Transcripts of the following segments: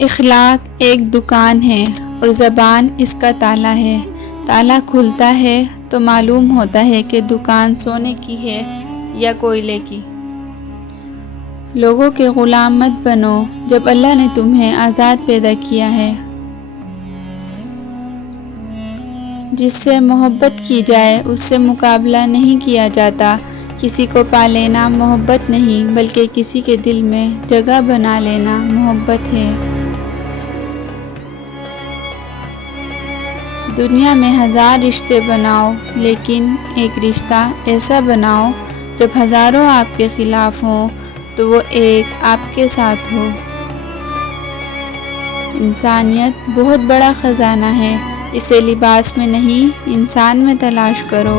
اخلاق ایک دکان ہے اور زبان اس کا تالا ہے۔ تالا کھلتا ہے تو معلوم ہوتا ہے کہ دکان سونے کی ہے یا کوئلے کی۔ لوگوں کے غلام مت بنو جب اللہ نے تمہیں آزاد پیدا کیا ہے۔ جس سے محبت کی جائے اس سے مقابلہ نہیں کیا جاتا۔ کسی کو پا لینا محبت نہیں بلکہ کسی کے دل میں جگہ بنا لینا محبت ہے۔ دنیا میں 1000 رشتے بناؤ لیکن ایک رشتہ ایسا بناؤ جب ہزاروں آپ کے خلاف ہوں تو وہ ایک آپ کے ساتھ ہو۔ انسانیت بہت بڑا خزانہ ہے، اسے لباس میں نہیں انسان میں تلاش کرو۔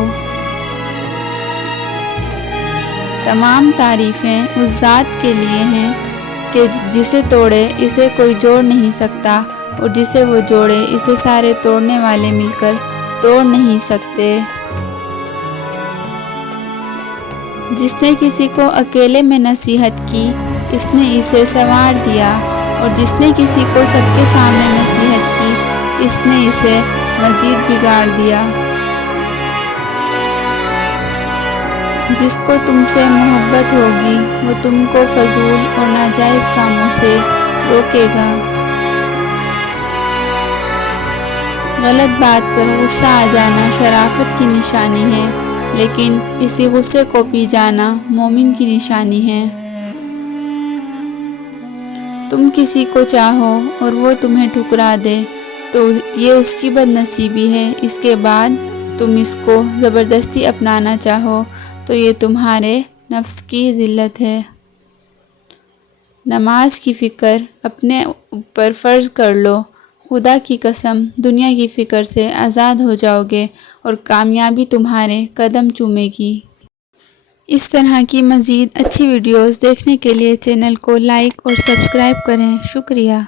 تمام تعریفیں اس ذات کے لیے ہیں کہ جسے توڑے اسے کوئی جوڑ نہیں سکتا، اور جسے وہ جوڑے اسے سارے توڑنے والے مل کر توڑ نہیں سکتے۔ جس نے کسی کو اکیلے میں نصیحت کی اس نے اسے سنوار دیا، اور جس نے کسی کو سب کے سامنے نصیحت کی اس نے اسے مزید بگاڑ دیا۔ جس کو تم سے محبت ہوگی وہ تم کو فضول اور ناجائز کاموں سے روکے گا۔ غلط بات پر غصہ آ جانا شرافت کی نشانی ہے، لیکن اسی غصے کو پی جانا مومن کی نشانی ہے۔ تم کسی کو چاہو اور وہ تمہیں ٹھکرا دے تو یہ اس کی بد نصیبی ہے، اس کے بعد تم اس کو زبردستی اپنانا چاہو تو یہ تمہارے نفس کی ذلت ہے۔ نماز کی فکر اپنے اوپر فرض کر لو، خدا کی قسم دنیا کی فکر سے آزاد ہو جاؤ گے اور کامیابی تمہارے قدم چومے گی۔ اس طرح کی مزید اچھی ویڈیوز دیکھنے کے لیے چینل کو لائک اور سبسکرائب کریں۔ شکریہ۔